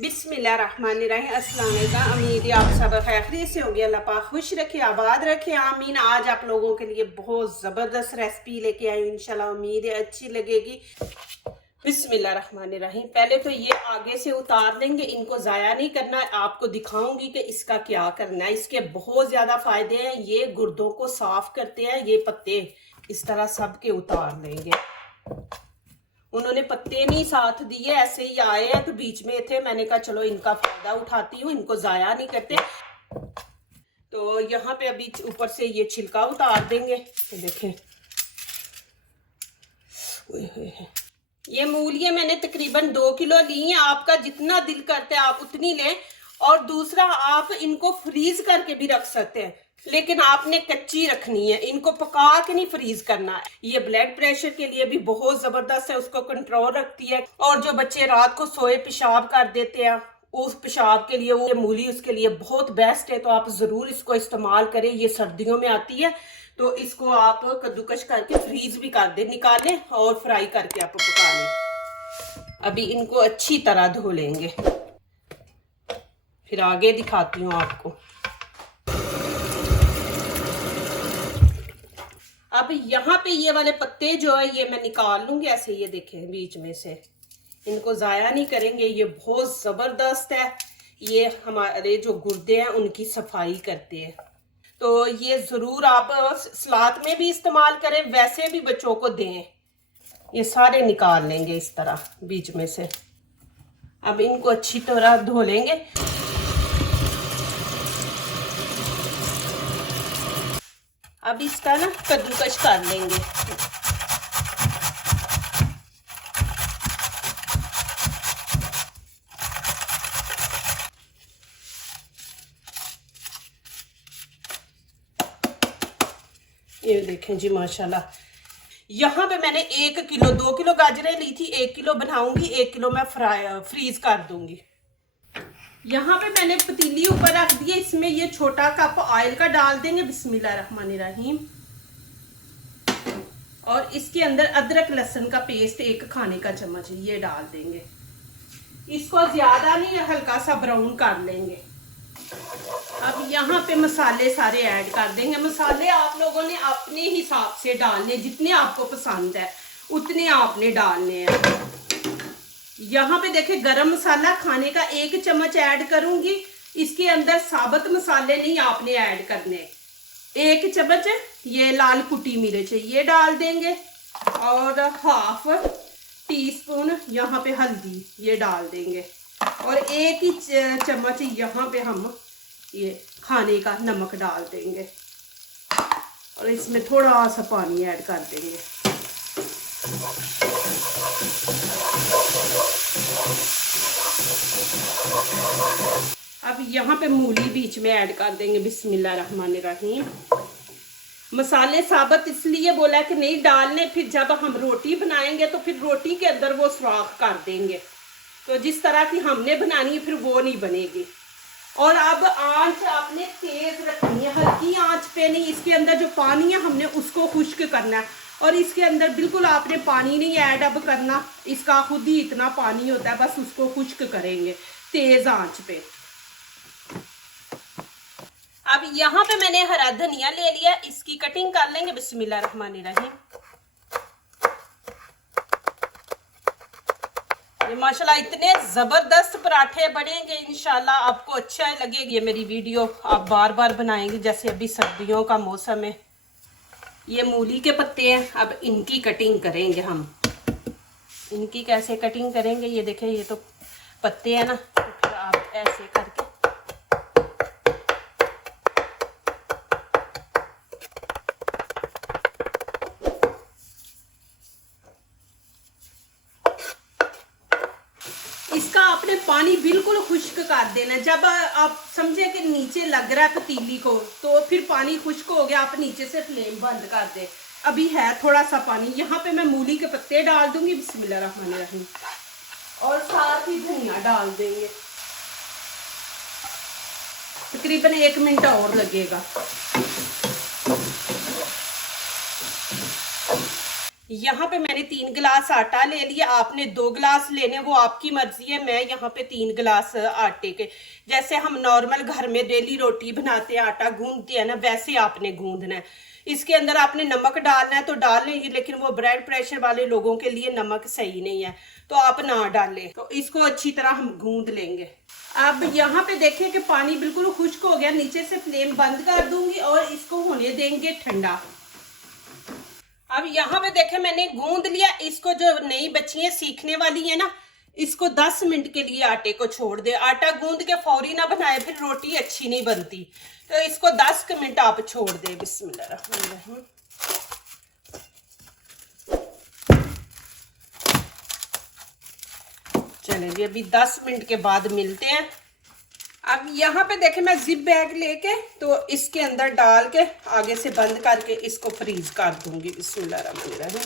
बिस्मिल्लाहिर्रहमानिर्रहीम। अस्सलाम वालेकुम। उम्मीद है आप सब खैरियत से होंगे। अल्लाह पाक खुश रखे, आबाद रखे, आमीन। आज आप लोगों के लिए बहुत ज़बरदस्त रेसिपी लेके आई हूँ। इंशाल्लाह उम्मीद है अच्छी लगेगी। बिस्मिल्लाहिर्रहमानिर्रहीम। पहले तो ये आगे से उतार देंगे, इनको ज़ाया नहीं करना। आपको दिखाऊंगी कि इसका क्या करना है। इसके बहुत ज़्यादा फ़ायदे हैं। ये गुर्दों को साफ़ करते हैं। ये पत्ते इस तरह सब के उतार लेंगे। उन्होंने पत्ते नहीं साथ दिए, ऐसे ही आए हैं तो बीच में थे। मैंने कहा चलो इनका फायदा उठाती हूँ, इनको जाया नहीं करते। तो यहाँ पे अभी ऊपर से ये छिलका उतार देंगे। तो देखें, ये मूलियाँ मैंने तकरीबन 2 किलो ली हैं। आपका जितना दिल करता है आप उतनी लें। और दूसरा, आप इनको फ्रीज करके भी रख सकते हैं, लेकिन आपने कच्ची रखनी है। इनको पका के नहीं फ्रीज करना है। ये ब्लड प्रेशर के लिए भी बहुत जबरदस्त है, उसको कंट्रोल रखती है। और जो बच्चे रात को सोए पेशाब कर देते हैं, उस पेशाब के लिए वो मूली उसके लिए बहुत बेस्ट है। तो आप जरूर इसको इस्तेमाल करें। ये सर्दियों में आती है, तो इसको आप कद्दूकश करके फ्रीज भी कर दे, निकालें और फ्राई करके आप पका लें। अभी इनको अच्छी तरह धो लेंगे, फिर आगे दिखाती हूँ आपको। अब यहाँ पे ये वाले पत्ते जो है ये मैं निकाल लूंगी ऐसे। ये देखें, बीच में से इनको जाया नहीं करेंगे। ये बहुत जबरदस्त है। ये हमारे जो गुर्दे हैं उनकी सफाई करते हैं। तो ये जरूर आप सलाद में भी इस्तेमाल करें, वैसे भी बच्चों को दें। ये सारे निकाल लेंगे इस तरह बीच में से। अब इनको अच्छी तरह धो लेंगे। अब इसका ना कद्दूकश कर लेंगे। ये देखें जी, माशाल्लाह। यहाँ पे मैंने 1 किलो 2 किलो गाजरें ली थी। 1 किलो बनाऊंगी, 1 किलो मैं फ्रीज कर दूंगी। यहाँ पे मैंने पतीली ऊपर रख दी है। इसमें ये छोटा कप ऑयल का डाल देंगे। बिस्मिल्लाहिर्रहमानिर्रहीम। और इसके अंदर अदरक लहसुन का पेस्ट 1 खाने का चम्मच ये डाल देंगे। इसको ज्यादा नहीं, हल्का सा ब्राउन कर लेंगे। अब यहाँ पे मसाले सारे ऐड कर देंगे। मसाले आप लोगों ने अपने हिसाब से डालने, जितने आपको पसंद है उतने आपने डालने हैं। यहाँ पे देखे, गरम मसाला खाने का 1 चम्मच ऐड करूंगी। इसके अंदर साबुत मसाले नहीं आपने ऐड करने। 1 चम्मच ये लाल कुटी मिर्च ये डाल देंगे। और हाफ टी-स्पून यहाँ पे हल्दी ये डाल देंगे। और 1 ही चम्मच यहाँ पे हम ये खाने का नमक डाल देंगे। और इसमें थोड़ा सा पानी ऐड कर देंगे। अब यहाँ पे मूली बीच में ऐड कर देंगे। बिस्मिल्लाहिर्रहमानिर्रहीम। मसाले साबुत इसलिए बोला कि नहीं डालने, फिर जब हम रोटी बनाएंगे तो फिर रोटी के अंदर वो सुराख कर देंगे। तो जिस तरह की हमने बनानी है फिर वो नहीं बनेगी। और अब आंच आपने तेज रखनी है, हल्की आंच पे नहीं। इसके अंदर जो पानी है हमने उसको खुश्क करना है। और इसके अंदर बिल्कुल आपने पानी नहीं ऐड अब करना, इसका खुद ही इतना पानी होता है, बस उसको खुश्क करेंगे तेज आंच पे। अब यहाँ पे मैंने हरा धनिया ले लिया, इसकी कटिंग कर लेंगे। बिस्मिल्लाहिर्रहमानिर्रहीम। ये माशाल्लाह इतने जबरदस्त पराठे बनेंगे, इंशाल्लाह आपको अच्छा लगेगी। ये मेरी वीडियो आप बार बार बनाएंगे, जैसे अभी सर्दियों का मौसम है। ये मूली के पत्ते हैं, अब इनकी कटिंग करेंगे हम। इनकी कैसे कटिंग करेंगे, ये देखें, ये तो पत्ते हैं ना, तो फिर आप ऐसे करके इसका आपने पानी बिल्कुल खुश्क कर देना। जब आप समझे कि नीचे लग रहा है पतीली को, तो फिर पानी खुश्क हो गया, आप नीचे से फ्लेम बंद कर दें। अभी है थोड़ा सा पानी। यहाँ पे मैं मूली के पत्ते डाल दूंगी। बिस्मिल्लाहिर्रहमानिर्रहीम। और साथ ही धनिया डाल देंगे। तकरीबन 1 मिनट और लगेगा। यहाँ पे मैंने 3 गिलास आटा ले लिया, आपने 2 गिलास लेने, वो आपकी मर्जी है। मैं यहाँ पे 3 गिलास आटे के, जैसे हम नॉर्मल घर में डेली रोटी बनाते हैं, आटा गूंदते हैं ना, वैसे आपने गूंदना है। इसके अंदर आपने नमक डालना है तो डाल लेंगे, लेकिन वो ब्लड प्रेशर वाले लोगों के लिए नमक सही नहीं है, तो आप ना डालें। तो इसको अच्छी तरह हम गूंद लेंगे। अब यहाँ पे देखिए कि पानी बिल्कुल खुश्क हो गया, नीचे से फ्लेम बंद कर दूंगी और इसको होने देंगे ठंडा। अब यहाँ पे देखे मैंने गूंद लिया इसको। जो नई बच्चियां सीखने वाली है ना, इसको 10 मिनट के लिए आटे को छोड़ दे। आटा गूंद के फौरी ना बनाए, फिर रोटी अच्छी नहीं बनती। तो इसको 10 मिनट आप छोड़ दे। बिस्मिल्लाह। चलें जी, अभी 10 मिनट के बाद मिलते हैं। अब यहाँ पे देखें मैं जिप बैग लेके तो इसके अंदर डाल के आगे से बंद करके इसको फ्रीज कर दूंगी। बिस्मिल्लाहिर्रहमानिर्रहीम।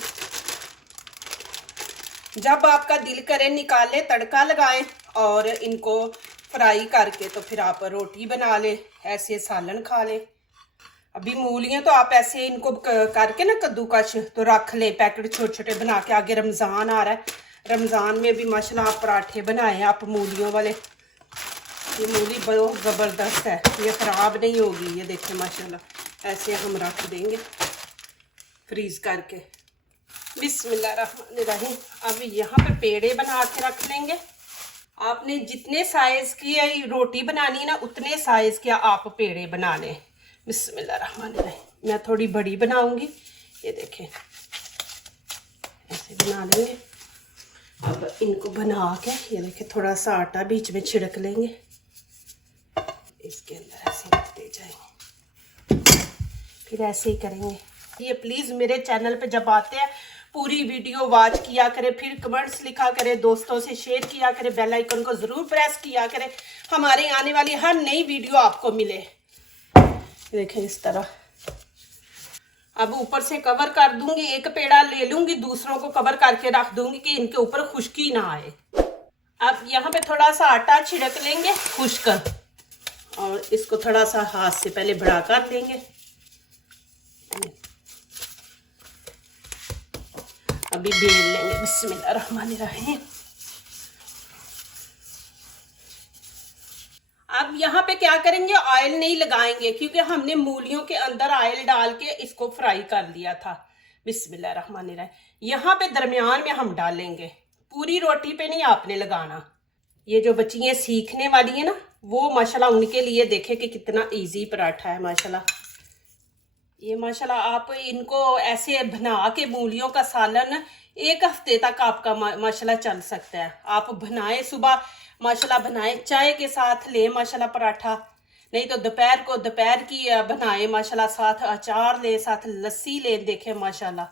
जब आपका दिल करे निकाले, तड़का लगाएं और इनको फ्राई करके तो फिर आप रोटी बना ले, ऐसे सालन खा ले। अभी मूलियाँ तो आप ऐसे इनको करके ना कद्दूकश तो रख ले, पैकेट छोटे छोटे बना के। आगे रमज़ान आ रहा है, रमज़ान में भी माशाल्लाह आप पराठे बनाए आप मूलियों वाले। ये मूली बहुत ज़बरदस्त है, ये ख़राब नहीं होगी। ये देखें माशाल्लाह, ऐसे हम रख देंगे फ्रीज़ करके। बिस्मिल्लाहिर्रहमानिर्रहीम। अब यहाँ पे पेड़े बना के रख लेंगे। आपने जितने साइज़ की रोटी बनानी है ना, उतने साइज़ के आप पेड़े बना लें। बिस्मिल्लाहिर्रहमानिर्रहीम। मैं थोड़ी बड़ी बनाऊँगी, ये देखें ऐसे बना लेंगे। अब इनको बना के ये देखें थोड़ा सा आटा बीच में छिड़क लेंगे, इसके अंदर ऐसे रखते जाएंगे, फिर ऐसे ही करेंगे। ये प्लीज़ मेरे चैनल पे जब आते हैं पूरी वीडियो वॉच किया करें, फिर कमेंट्स लिखा करें, दोस्तों से शेयर किया करें, बेल आइकन को ज़रूर प्रेस किया करें, हमारे आने वाली हर नई वीडियो आपको मिले। देखें इस तरह। अब ऊपर से कवर कर दूंगी, एक पेड़ा ले लूंगी, दूसरों को कवर करके रख दूंगी कि इनके ऊपर खुश्की ना आए। अब यहाँ पे थोड़ा सा आटा छिड़क लेंगे खुश्क, और इसको थोड़ा सा हाथ से पहले बड़ा कर लेंगे। अभी बेल लेंगे। बिस्मिल्लाहिर्रहमानिर्रहीम। अब यहाँ पे क्या करेंगे, ऑयल नहीं लगाएंगे क्योंकि हमने मूलियों के अंदर ऑयल डाल के इसको फ्राई कर लिया था। बिस्मिल्लाहिर्रहमानिर्रहीम। यहाँ पे दरमियान में हम डालेंगे, पूरी रोटी पे नहीं आपने लगाना। ये जो बच्चियाँ सीखने वाली है ना, वो माशाल्लाह उनके लिए देखे कि कितना इजी पराठा है माशाल्लाह। ये माशाल्लाह आप इनको ऐसे बना के मूलियों का सालन 1 हफ्ते तक आपका माशाल्लाह चल सकता है। आप बनाएं सुबह, माशाल्लाह बनाएं चाय के साथ ले माशाल्लाह पराठा, नहीं तो दोपहर को दोपहर की बनाएं माशाल्लाह, साथ अचार ले, साथ लस्सी ले। देखें माशाल्लाह,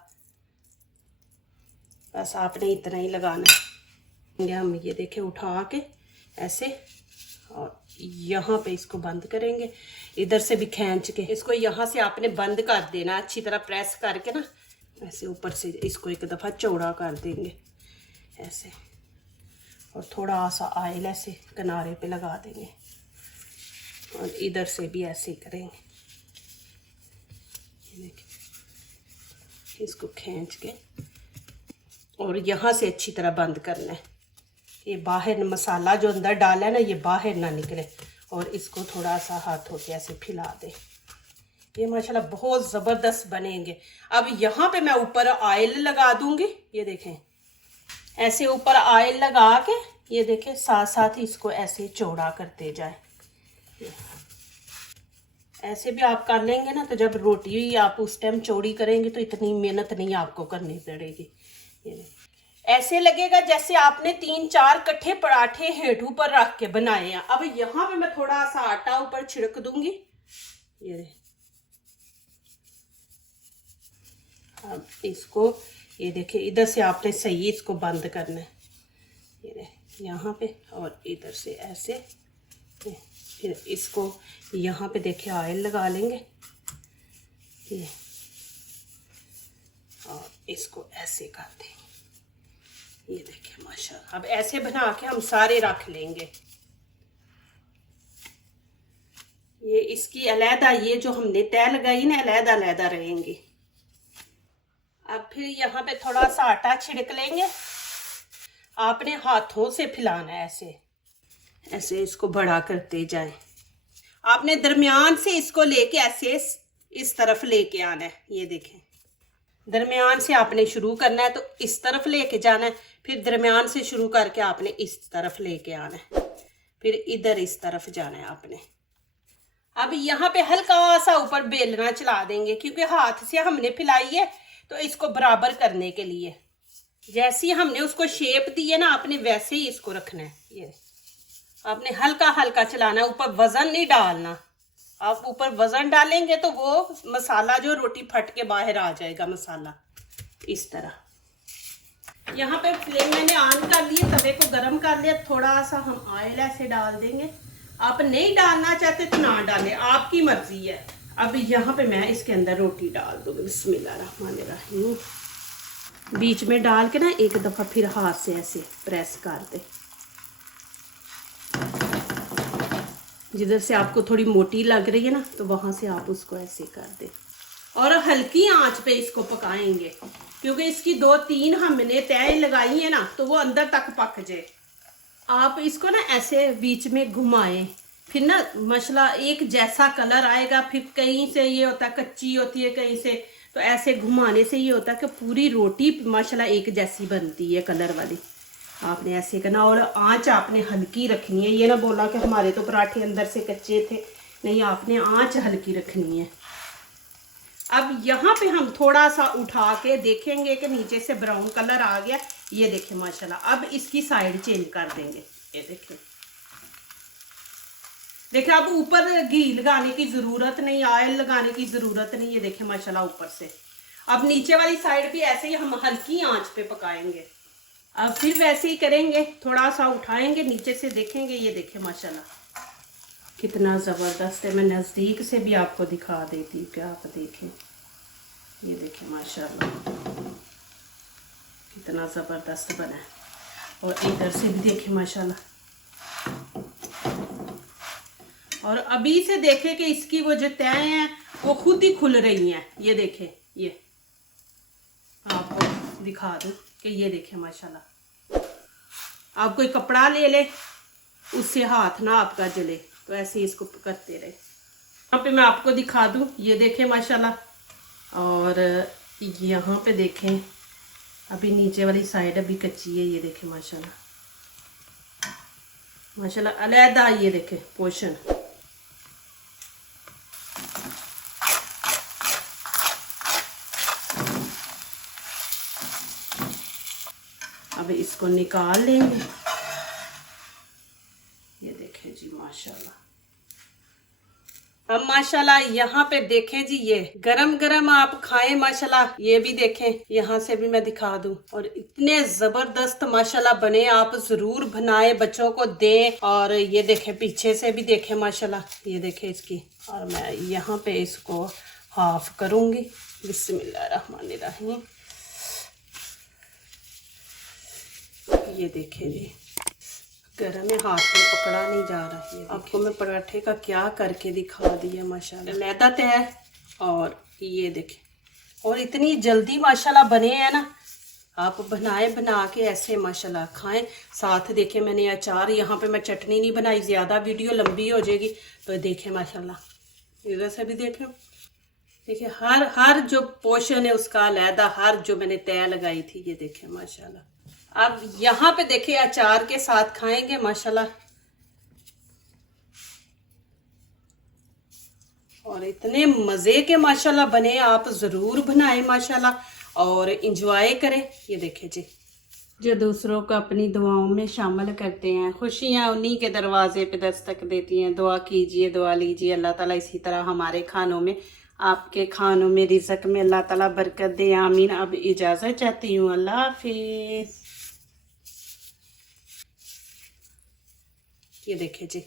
बस आपने इतना ही लगाना है। हम ये देखें उठा के ऐसे, और यहाँ पे इसको बंद करेंगे, इधर से भी खींच के इसको यहाँ से आपने बंद कर देना, अच्छी तरह प्रेस करके ना, ऐसे ऊपर से इसको एक दफ़ा चौड़ा कर देंगे ऐसे, और थोड़ा सा ऑयल ऐसे किनारे पे लगा देंगे, और इधर से भी ऐसे ही करेंगे। ये देखिए, इसको खींच के और यहाँ से अच्छी तरह बंद करना है। ये बाहर मसाला जो अंदर डाला है ना, ये बाहर ना निकले, और इसको थोड़ा सा हाथों से ऐसे फैला दे। ये माशाल्लाह बहुत ज़बरदस्त बनेंगे। अब यहाँ पे मैं ऊपर ऑयल लगा दूंगी, ये देखें ऐसे ऊपर ऑयल लगा के, ये देखें साथ साथ इसको ऐसे चौड़ा करते जाए। ऐसे भी आप कर लेंगे ना, तो जब रोटी आप उस टाइम चौड़ी करेंगे तो इतनी मेहनत नहीं आपको करनी पड़ेगी। ये ऐसे लगेगा जैसे आपने 3-4 कट्ठे पराठे हेठू पर रख के बनाए हैं। अब यहाँ पे मैं थोड़ा सा आटा ऊपर छिड़क दूंगी। ये अब इसको ये देखिए, इधर से आपने सही इसको बंद करना है, ये यहाँ पे, और इधर से ऐसे। फिर इसको यहाँ पे देखिए ऑयल लगा लेंगे, ये, और इसको ऐसे कर देंगे। ये देखिए माशाल्लाह। अब ऐसे बना के हम सारे रख लेंगे। ये इसकी अलहदा, ये जो हमने तय लगाई ना, अलहदा अलहदा रहेंगी। अब फिर यहाँ पे थोड़ा सा आटा छिड़क लेंगे। आपने हाथों से फैलाना है, ऐसे ऐसे इसको बड़ा करते जाएं। आपने दरमियान से इसको लेके ऐसे इस तरफ लेके आना है। ये देखें, दरमियान से आपने शुरू करना है तो इस तरफ लेके जाना है, फिर दरमियान से शुरू करके आपने इस तरफ लेके आना है, फिर इधर इस तरफ जाना है आपने। अब यहाँ पे हल्का सा ऊपर बेलना चला देंगे, क्योंकि हाथ से हमने फैलाई है तो इसको बराबर करने के लिए जैसे ही हमने उसको शेप दी है ना, आपने वैसे ही इसको रखना है। ये आपने हल्का हल्का चलाना है, ऊपर वजन नहीं डालना। आप ऊपर वजन डालेंगे तो वो मसाला जो रोटी फट के बाहर आ जाएगा मसाला, इस तरह। यहाँ पे फ्लेम मैंने ऑन कर लिए, तवे को गर्म कर लिया। थोड़ा सा हम ऑयल ऐसे डाल देंगे। आप नहीं डालना चाहते तो ना डालें, आपकी मर्जी है। अब यहाँ पे मैं इसके अंदर रोटी डाल दूँगी। बिस्मिल्लाहिर्रहमानिर्रहीम। बीच में डाल के ना एक दफ़ा फिर हाथ से ऐसे प्रेस कर दे। जिधर से आपको थोड़ी मोटी लग रही है ना, तो वहाँ से आप उसको ऐसे कर दें और हल्की आंच पे इसको पकाएंगे, क्योंकि इसकी 2-3 हमने तय लगाई है ना, तो वो अंदर तक पक जाए। आप इसको ना ऐसे बीच में घुमाएं, फिर ना माशाल्लाह एक जैसा कलर आएगा। फिर कहीं से ये होता है कच्ची होती है, कहीं से, तो ऐसे घुमाने से ये होता है कि पूरी रोटी माशाल्लाह एक जैसी बनती है कलर वाली। आपने ऐसे करना और आंच आपने हल्की रखनी है। ये ना बोला कि हमारे तो पराठे अंदर से कच्चे थे, नहीं, आपने आंच हल्की रखनी है। अब यहाँ पे हम थोड़ा सा उठा के देखेंगे कि नीचे से ब्राउन कलर आ गया। ये देखें माशाल्लाह। अब इसकी साइड चेंज कर देंगे। ये देखें, देखिए अब ऊपर घी लगाने की ज़रूरत नहीं, ऑयल लगाने की ज़रूरत नहीं। ये देखें माशाल्लाह ऊपर से। अब नीचे वाली साइड भी ऐसे ही हम हल्की आंच पे पकाएंगे। अब फिर वैसे ही करेंगे, थोड़ा सा उठाएंगे नीचे से, देखेंगे। ये देखें माशाल्लाह कितना ज़बरदस्त है। मैं नज़दीक से भी आपको दिखा देती हूँ, क्या आप देखें। ये देखें माशाल्लाह कितना ज़बरदस्त बना है। और इधर से भी देखें माशाल्लाह। और अभी से देखें कि इसकी वो जो तय हैं वो खुद ही खुल रही हैं। ये देखें, ये आपको दिखा दूँ कि ये देखें माशाल्लाह। आप कोई कपड़ा ले ले, उससे हाथ ना आपका जले, तो ऐसे ही इसको करते रहे। यहाँ पे मैं आपको दिखा दूँ, ये देखें माशाल्लाह। और यहाँ पे देखें, अभी नीचे वाली साइड अभी कच्ची है। ये देखें माशाल्लाह माशाल्लाह अलहदा। ये देखें पोर्शन। अब इसको निकाल लेंगे। ये देखें जी माशाल्लाह। अब माशाल्लाह यहाँ पे देखें जी, ये गरम गरम आप खाएं माशाल्लाह। ये भी देखें, यहाँ से भी मैं दिखा दूं। और इतने ज़बरदस्त माशाल्लाह बने, आप ज़रूर बनाएं, बच्चों को दें। और ये देखें पीछे से भी देखें माशाल्लाह। ये देखें इसकी। और मैं यहाँ पे इसको हाफ करूँगी। बिस्मिल्लाहिर्रहमानिर्रहीम। ये देखें जी, गरम है, हाथ में पकड़ा नहीं जा रहा है। आपको मैं पराठे का क्या करके दिखा दिया माशाल्लाह। लैदा है। और ये देखें, और इतनी जल्दी माशाल्लाह बने हैं ना। आप बना के ऐसे माशाल्लाह खाएं। साथ देखें मैंने अचार, यहाँ पे मैं चटनी नहीं बनाई, ज़्यादा वीडियो लंबी हो जाएगी। तो देखें माशाल्लाह, इधर से भी देखें। देखिए हर जो पोर्शन है उसका अलहदा, हर जो मैंने तय लगाई थी। ये देखें माशाल्लाह। अब यहाँ पे देखिए अचार के साथ खाएंगे माशाल्लाह। और इतने मज़े के माशाल्लाह बने, आप ज़रूर बनाएं माशाल्लाह और इंजॉय करें। ये देखें जी, जो दूसरों को अपनी दुआओं में शामिल करते हैं, खुशियाँ उन्हीं के दरवाजे पे दस्तक देती हैं। दुआ कीजिए, दुआ लीजिए, अल्लाह ताला इसी तरह हमारे खानों में, आपके खानों में, रिज़्क़ में अल्लाह ताला बरकत दे, आमीन। अब इजाज़त चाहती हूँ, अल्लाह हाफिज़। ये देखें जी।